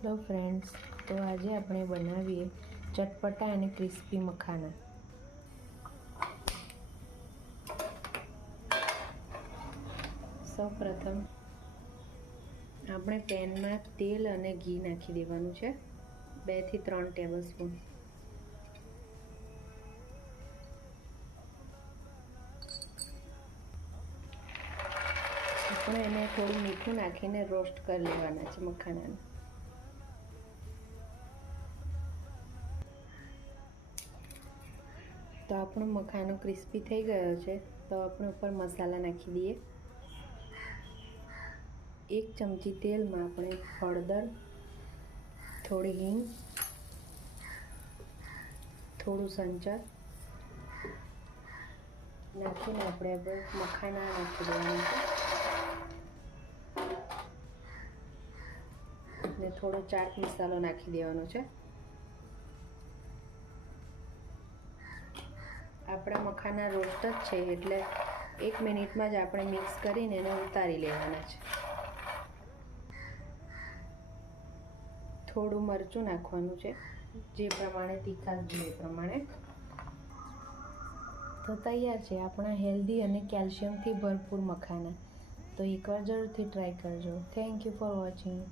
Hello friends, તો આજે આપણે બનાવીએ ચટપટા અને ક્રિસ્પી મખાના. સૌપ્રથમ આપણે પેનમાં તેલ અને ઘી નાખી દેવાનું છે, 2 થી 3 ટેબલસ્પૂન. આપણે એને થોડું મીઠું નાખીને રોસ્ટ કરી લેવાના છે મખાનાને. તો આપણો મખાનો ક્રિસ્પી થઈ ગયો છે. તો આપણે ઉપર મસાલા નાખી દઈએ. 1 ચમચી તેલમાં આપણે હળદર, થોડી હિંગ, થોડું સંચર નાખીને આપણે મખાના નાખી દેવાના છે અને થોડો ચાટ મસાલો નાખી દેવાનો છે. આપણા મખાના રોસ્ટ જ છે એટલે 1 મિનિટમાં જ આપણે મિક્સ કરીને એને ઉતારી લેવાના છે. થોડું મરચું નાખવાનું છે, જે પ્રમાણે તીખાશ જોઈએ એ પ્રમાણે. તો તૈયાર છે આપણા હેલ્ધી અને કેલ્શિયમથી ભરપૂર મખાના. તો એકવાર જરૂરથી ટ્રાય કરજો. Thank you for watching.